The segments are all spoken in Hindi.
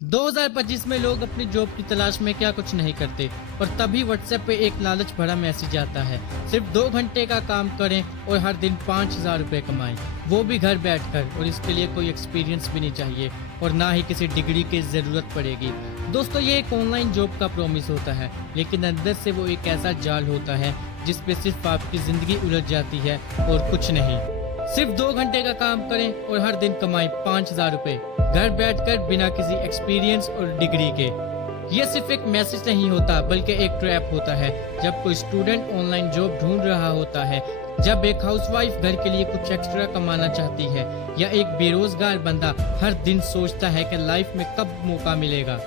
2025 में लोग अपनी जॉब की तलाश में क्या कुछ नहीं करते और तभी व्हाट्सएप पे एक लालच भरा मैसेज आता है। सिर्फ 2 घंटे का काम करें और हर दिन 5,000 रुपए कमाएं, वो भी घर बैठकर, और इसके लिए कोई एक्सपीरियंस भी नहीं चाहिए और ना ही किसी डिग्री की जरूरत पड़ेगी। दोस्तों, ये एक ऑनलाइन जॉब का प्रॉमिस होता है, लेकिन अंदर से वो एक ऐसा जाल होता है जिसपे सिर्फ आपकी जिंदगी उलझ जाती है और कुछ नहीं। सिर्फ 2 घंटे का काम करें और हर दिन कमाएं 5,000 रुपए, घर बैठकर बिना किसी एक्सपीरियंस और डिग्री के। ये सिर्फ एक मैसेज नहीं होता बल्कि एक ट्रैप होता है। जब कोई स्टूडेंट ऑनलाइन जॉब ढूंढ रहा होता है, जब एक हाउसवाइफ घर के लिए कुछ एक्स्ट्रा कमाना चाहती है, या एक बेरोजगार बंदा हर दिन सोचता है कि लाइफ में कब मौका मिलेगा,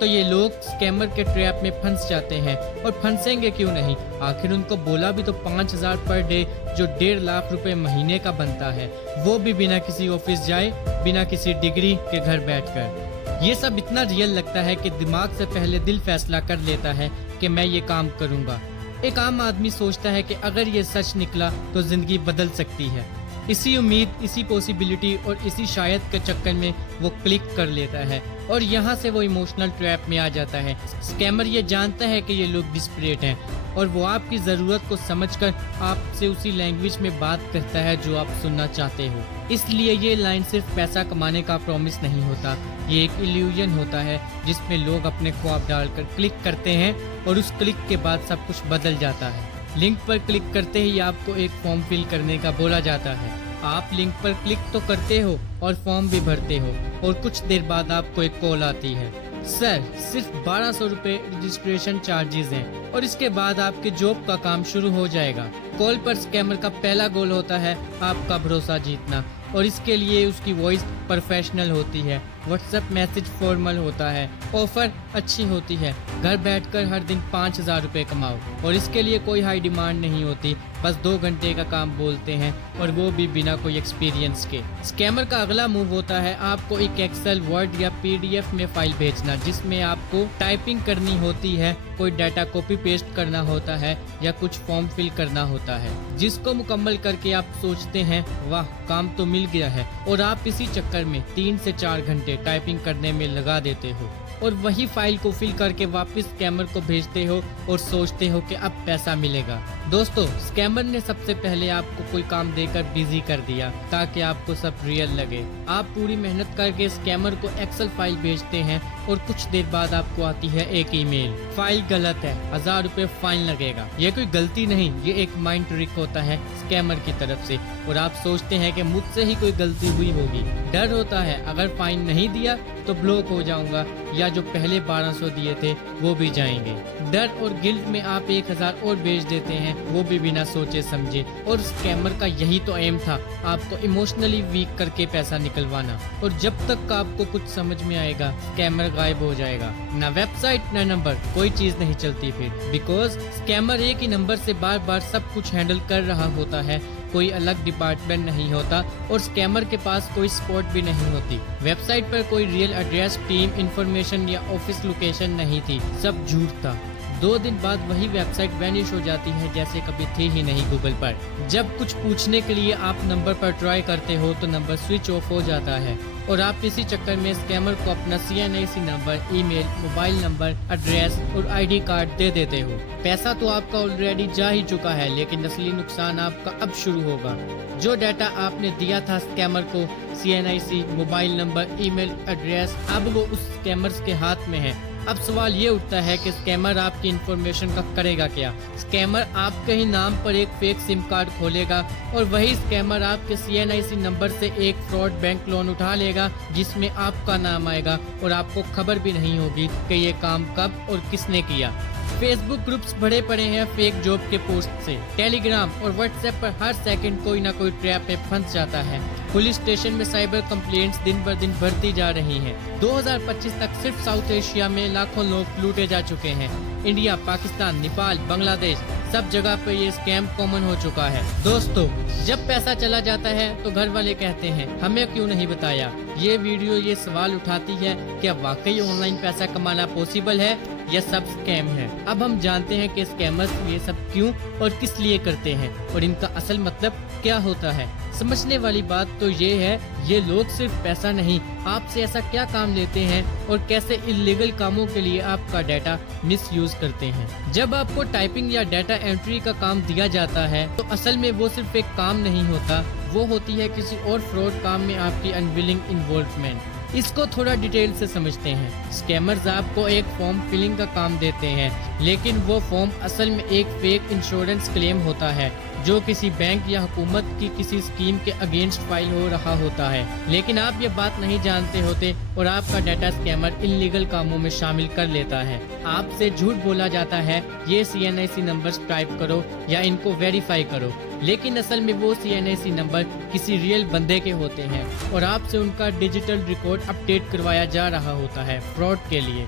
तो ये लोग स्कैमर के ट्रैप में फंस जाते हैं। और फंसेंगे क्यों नहीं, आखिर उनको बोला भी तो 5,000 पर डे, जो 1.5 लाख रुपए महीने का बनता है, वो भी बिना किसी ऑफिस जाए, बिना किसी डिग्री के, घर बैठकर। ये सब इतना रियल लगता है कि दिमाग से पहले दिल फैसला कर लेता है कि मैं ये काम करूंगा। एक आम आदमी सोचता है कि अगर ये सच निकला तो जिंदगी बदल सकती है। इसी उम्मीद, इसी पॉसिबिलिटी और इसी शायद के चक्कर में वो क्लिक कर लेता है और यहाँ से वो इमोशनल ट्रैप में आ जाता है। स्कैमर ये जानता है कि ये लोग डिस्परेट हैं और वो आपकी ज़रूरत को समझकर आपसे उसी लैंग्वेज में बात करता है जो आप सुनना चाहते हो। इसलिए ये लाइन सिर्फ पैसा कमाने का प्रॉमिस नहीं होता, ये एक इल्यूजन होता है जिसमें लोग अपने ख्वाब डालकर क्लिक करते हैं और उस क्लिक के बाद सब कुछ बदल जाता है। लिंक पर क्लिक करते ही आपको एक फॉर्म फिल करने का बोला जाता है। आप लिंक पर क्लिक तो करते हो और फॉर्म भी भरते हो और कुछ देर बाद आपको एक कॉल आती है, सर सिर्फ 1,200 रुपए रजिस्ट्रेशन चार्जेस हैं और इसके बाद आपके जॉब का काम शुरू हो जाएगा। कॉल पर स्कैमर का पहला गोल होता है आपका भरोसा जीतना, और इसके लिए उसकी वॉइस प्रोफेशनल होती है, व्हाट्सएप मैसेज फॉर्मल होता है, ऑफर अच्छी होती है, घर बैठकर हर दिन 5,000 रुपए कमाओ, और इसके लिए कोई हाई डिमांड नहीं होती, बस 2 घंटे का काम बोलते हैं और वो भी बिना कोई एक्सपीरियंस के। स्कैमर का अगला मूव होता है आपको एक एक्सेल, वर्ड या पीडीएफ में फाइल भेजना, जिसमें आपको टाइपिंग करनी होती है, कोई डाटा कॉपी पेस्ट करना होता है या कुछ फॉर्म फिल करना होता है, जिसको मुकम्मल करके आप सोचते हैं वाह काम तो मिल गया है, और आप इसी चक्कर में 3 से 4 घंटे टाइपिंग करने में लगा देते हो और वही फाइल को फिल करके वापस स्कैमर को भेजते हो और सोचते हो कि अब पैसा मिलेगा। दोस्तों, स्कैमर ने सबसे पहले आपको कोई काम देकर बिजी कर दिया ताकि आपको सब रियल लगे। आप पूरी मेहनत करके स्कैमर को एक्सेल फाइल भेजते हैं और कुछ देर बाद आपको आती है एक ईमेल, फाइल गलत है, 1,000 रुपए फाइन लगेगा। ये कोई गलती नहीं, ये एक माइंड ट्रिक होता है स्कैमर की तरफ से, और आप सोचते हैं कि मुझसे ही कोई गलती हुई होगी। डर होता है अगर फाइन नहीं दिया तो ब्लॉक हो जाऊंगा, या जो पहले 1,200 दिए थे वो भी जाएंगे। डर और गिल्ट में आप 1,000 और भेज देते हैं, वो भी बिना सोचे समझे। और स्कैमर का यही तो एम था, आपको इमोशनली वीक करके पैसा निकलवाना, और जब तक आपको कुछ समझ में आएगा स्कैमर गायब हो जाएगा। ना वेबसाइट ना नंबर, कोई चीज नहीं चलती फिर, बिकॉज स्कैमर एक ही नंबर से बार बार सब कुछ हैंडल कर रहा होता है, कोई अलग डिपार्टमेंट नहीं होता और स्कैमर के पास कोई सपोर्ट भी नहीं होती। वेबसाइट पर कोई रियल एड्रेस, टीम इंफॉर्मेशन या ऑफिस लोकेशन नहीं थी, सब झूठ था। 2 दिन बाद वही वेबसाइट वैनिश हो जाती है जैसे कभी थी ही नहीं गूगल पर। जब कुछ पूछने के लिए आप नंबर पर ट्राई करते हो तो नंबर स्विच ऑफ हो जाता है और आप इसी चक्कर में स्कैमर को अपना CNIC number, email, mobile number, address और ID कार्ड दे देते हो। पैसा तो आपका ऑलरेडी जा ही चुका है, लेकिन असली नुकसान आपका अब शुरू होगा। जो डाटा आपने दिया था स्कैमर को, CNIC, mobile number, email, address, अब वो उस स्कैमर्स के हाथ में है। अब सवाल ये उठता है कि स्कैमर आपकी इंफॉर्मेशन का करेगा क्या। स्कैमर आपके ही नाम पर एक फेक सिम कार्ड खोलेगा और वही स्कैमर आपके CNIC नंबर से एक फ्रॉड बैंक लोन उठा लेगा जिसमें आपका नाम आएगा और आपको खबर भी नहीं होगी कि ये काम कब और किसने किया। फेसबुक ग्रुप्स भरे पड़े हैं फेक जॉब के पोस्ट से। टेलीग्राम और व्हाट्सएप पर हर सेकंड कोई ना कोई ट्रैप में फंस जाता है। पुलिस स्टेशन में साइबर कंप्लेंट्स दिन बर दिन बढ़ती जा रही हैं। 2025 तक सिर्फ साउथ एशिया में लाखों लोग लूटे जा चुके हैं। इंडिया, पाकिस्तान, नेपाल, बांग्लादेश, सब जगह पर ये स्कैम कॉमन हो चुका है। दोस्तों, जब पैसा चला जाता है तो घर वाले कहते हैं हमें क्यों नहीं बताया। ये वीडियो ये सवाल उठाती है, क्या वाकई ऑनलाइन पैसा कमाना पॉसिबल है यह सब स्कैम है। अब हम जानते हैं कि स्कैमर्स ये सब क्यों और किस लिए करते हैं और इनका असल मतलब क्या होता है। समझने वाली बात तो ये है, ये लोग सिर्फ पैसा नहीं, आपसे ऐसा क्या काम लेते हैं और कैसे इल्लीगल कामों के लिए आपका डाटा मिसयूज करते हैं। जब आपको टाइपिंग या डाटा एंट्री का काम दिया जाता है तो असल में वो सिर्फ एक काम नहीं होता, वो होती है किसी और फ्रॉड काम में आपकी अनविलिंग इन्वॉल्वमेंट। इसको थोड़ा डिटेल से समझते हैं। स्कैमर्स आपको एक फॉर्म फिलिंग का काम देते हैं, लेकिन वो फॉर्म असल में एक फेक इंश्योरेंस क्लेम होता है जो किसी बैंक या हुकूमत की किसी स्कीम के अगेंस्ट फाइल हो रहा होता है। लेकिन आप ये बात नहीं जानते होते और आपका डाटा स्कैमर इल्लीगल कामों में शामिल कर लेता है। आपसे झूठ बोला जाता है, ये CNIC नंबर्स टाइप करो या इनको वेरीफाई करो, लेकिन असल में वो CNIC नंबर किसी रियल बंदे के होते हैं और आपसे उनका डिजिटल रिकॉर्ड अपडेट करवाया जा रहा होता है फ्रॉड के लिए।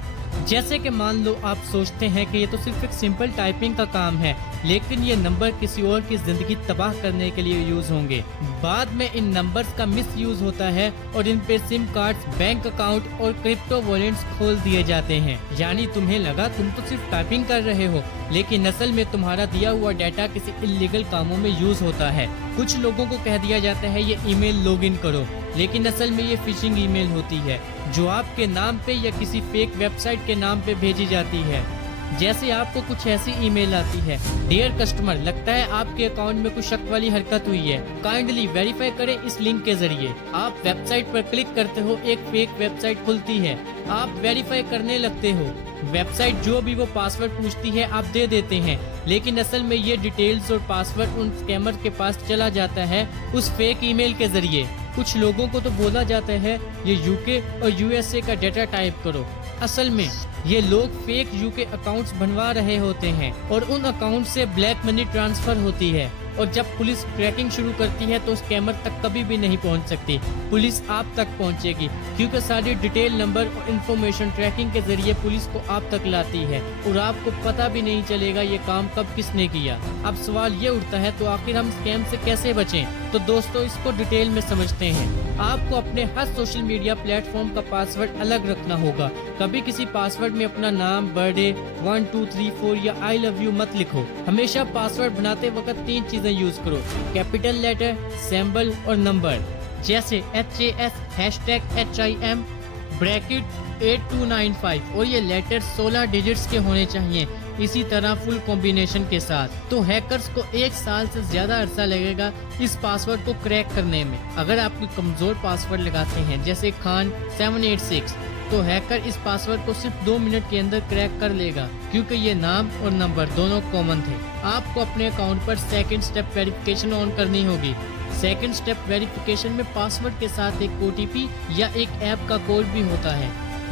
जैसे कि मान लो आप सोचते हैं कि ये तो सिर्फ एक सिंपल टाइपिंग का काम है, लेकिन ये नंबर किसी और की जिंदगी तबाह करने के लिए यूज होंगे। बाद में इन नंबर्स का मिस यूज होता है और इन पे सिम कार्ड्स, बैंक अकाउंट और क्रिप्टो वॉलेट्स खोल दिए जाते हैं। यानी तुम्हें लगा तुम तो सिर्फ टाइपिंग कर रहे हो, लेकिन असल में तुम्हारा दिया हुआ डाटा किसी इल्लीगल कामों में यूज होता है। कुछ लोगों को कह दिया जाता है ये ईमेल लॉगिन करो, लेकिन असल में ये फिशिंग ईमेल होती है जो आपके नाम पे या किसी फेक वेबसाइट के नाम पे भेजी जाती है। जैसे आपको कुछ ऐसी ईमेल आती है, डियर कस्टमर, लगता है आपके अकाउंट में कुछ शक वाली हरकत हुई है, काइंडली वेरीफाई करें इस लिंक के जरिए। आप वेबसाइट पर क्लिक करते हो, एक फेक वेबसाइट खुलती है, आप वेरीफाई करने लगते हो। वेबसाइट जो भी वो पासवर्ड पूछती है आप दे देते हैं, लेकिन असल में ये डिटेल्स और पासवर्ड उन स्कैमर के पास चला जाता है उस फेक ईमेल के जरिए। कुछ लोगों को तो बोला जाता है ये UK और USA का डाटा टाइप करो। असल में ये लोग फेक UK अकाउंट्स बनवा रहे होते हैं और उन अकाउंट से ब्लैक मनी ट्रांसफर होती है, और जब पुलिस ट्रैकिंग शुरू करती है तो स्कैमर तक कभी भी नहीं पहुंच सकती। पुलिस आप तक पहुंचेगी क्योंकि सारी डिटेल, नंबर और इन्फॉर्मेशन ट्रैकिंग के जरिए पुलिस को आप तक लाती है और आपको पता भी नहीं चलेगा ये काम कब किसने किया। अब सवाल ये उठता है, तो आखिर हम स्कैम से कैसे बचें? तो दोस्तों, इसको डिटेल में समझते हैं। आपको अपने हर सोशल मीडिया प्लेटफॉर्म का पासवर्ड अलग रखना होगा। कभी किसी पासवर्ड में अपना नाम, बर्थडे, 1 2 3 4 या आई लव यू मत लिखो। हमेशा पासवर्ड बनाते वक्त 3 चीजें यूज करो, कैपिटल लेटर, सिंबल और नंबर। जैसे HAS, #HIM, ब्रैकेट 8295 और ये लेटर 16 डिजिट्स के होने चाहिए। इसी तरह फुल कॉम्बिनेशन के साथ। तो हैकर्स को 1 साल से ज्यादा अरसा लगेगा इस पासवर्ड को क्रैक करने में। अगर आप कोई कमजोर पासवर्ड लगाते हैं जैसे खान 786, तो हैकर इस पासवर्ड को सिर्फ 2 मिनट के अंदर क्रैक कर लेगा, क्योंकि ये नाम और नंबर दोनों कॉमन थे। आपको अपने अकाउंट पर सेकंड स्टेप वेरिफिकेशन ऑन करनी होगी। सेकंड स्टेप वेरिफिकेशन में पासवर्ड के साथ एक OTP या एक ऐप का कोड भी होता है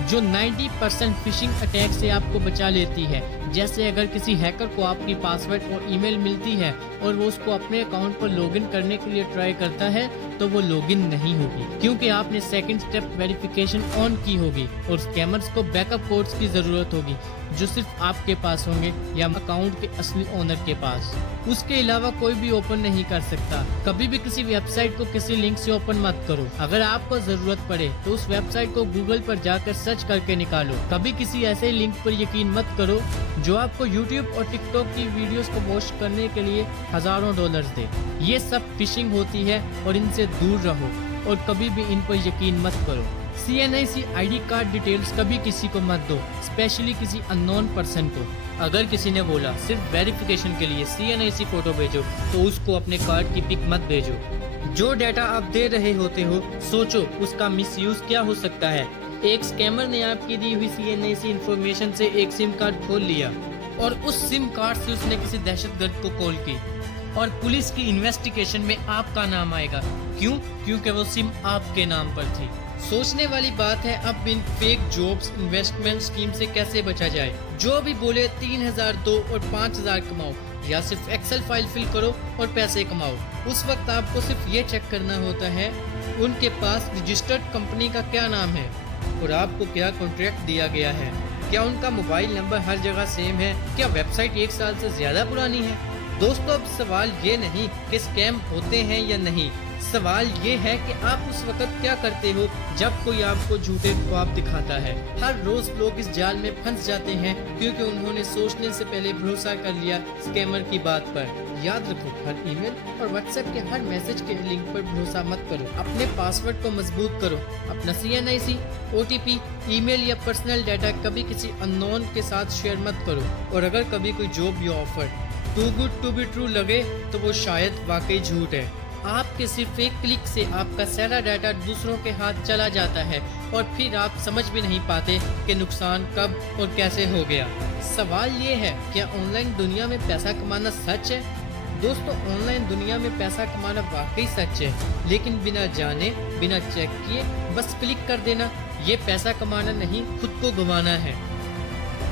जो 90% फिशिंग अटैक से आपको बचा लेती है। जैसे अगर किसी हैकर को आपकी पासवर्ड और ईमेल मिलती है और वो उसको अपने अकाउंट पर लॉगिन करने के लिए ट्राई करता है, तो वो लॉगिन नहीं होगी, क्योंकि आपने सेकंड स्टेप वेरिफिकेशन ऑन की होगी। और स्कैमर्स को बैकअप कोड्स की जरूरत होगी जो सिर्फ आपके पास होंगे या अकाउंट के असली ओनर के पास। उसके अलावा कोई भी ओपन नहीं कर सकता। कभी भी किसी वेबसाइट को किसी लिंक से ओपन मत करो। अगर आपको जरूरत पड़े तो उस वेबसाइट को गूगल पर जाकर सर्च करके निकालो। कभी किसी ऐसे लिंक पर यकीन मत करो जो आपको YouTube और TikTok की वीडियोस को वॉच करने के लिए हजारों डॉलर्स दे। ये सब फिशिंग होती है और इनसे दूर रहो और कभी भी इन पर यकीन मत करो। CNIC ID कार्ड डिटेल्स कभी किसी को मत दो, स्पेशली किसी अननोन पर्सन को। अगर किसी ने बोला सिर्फ वेरिफिकेशन के लिए CNIC फोटो भेजो, तो उसको अपने कार्ड की पिक मत भेजो। जो डाटा आप दे रहे होते हो, सोचो उसका मिसयूज क्या हो सकता है। एक स्कैमर ने आपकी दी हुई CNIC इंफॉर्मेशन से एक सिम कार्ड खोल लिया और उस सिम कार्ड से उसने किसी दहशतगर्द को कॉल की और पुलिस की इन्वेस्टिगेशन में आपका नाम आएगा। क्यों? क्योंकि वो सिम आपके नाम पर थी। सोचने वाली बात है, अब इन फेक जॉब्स इन्वेस्टमेंट स्कीम से कैसे बचा जाए। जो भी बोले 3000 दो और 5000 कमाओ, या सिर्फ एक्सेल फाइल फिल करो और पैसे कमाओ। उस वक्त आपको सिर्फ ये चेक करना होता है उनके पास रजिस्टर्ड कंपनी का क्या नाम है और आपको क्या कॉन्ट्रैक्ट दिया गया है। क्या उनका मोबाइल नंबर हर जगह सेम है? क्या वेबसाइट 1 साल से ज्यादा पुरानी है? दोस्तों, अब सवाल ये नहीं कि स्कैम होते हैं या नहीं, सवाल ये है कि आप उस वक्त क्या करते हो जब कोई आपको झूठे ख्वाब दिखाता है। हर रोज लोग इस जाल में फंस जाते हैं क्योंकि उन्होंने सोचने से पहले भरोसा कर लिया स्कैमर की बात पर। याद रखो, हर ईमेल और व्हाट्सएप के हर मैसेज के लिंक पर भरोसा मत करो। अपने पासवर्ड को मजबूत करो। अपना CNIC, OTP, ईमेल या पर्सनल डाटा कभी किसी अननोन के साथ शेयर मत करो। और अगर कभी कोई जॉब या offer too good to be true लगे तो वो शायद वाकई झूठ है। आपके सिर्फ एक क्लिक से आपका सारा डाटा दूसरों के हाथ चला जाता है और फिर आप समझ भी नहीं पाते कि नुकसान कब और कैसे हो गया। सवाल ये है, क्या ऑनलाइन दुनिया में पैसा कमाना सच है? दोस्तों, ऑनलाइन दुनिया में पैसा कमाना वाकई सच है, लेकिन बिना जाने, बिना चेक किए बस क्लिक कर देना, ये पैसा कमाना नहीं, खुद को गंवाना है।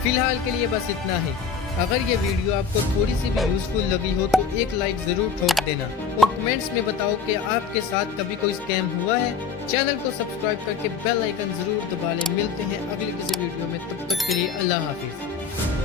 फिलहाल के लिए बस इतना ही। अगर ये वीडियो आपको थोड़ी सी भी यूजफुल लगी हो तो एक लाइक जरूर ठोक देना और कमेंट्स में बताओ कि आपके साथ कभी कोई स्कैम हुआ है। चैनल को सब्सक्राइब करके बेल आइकन जरूर दबा लें। मिलते हैं अगली किसी वीडियो में, तब तक के लिए अल्लाह हाफिज।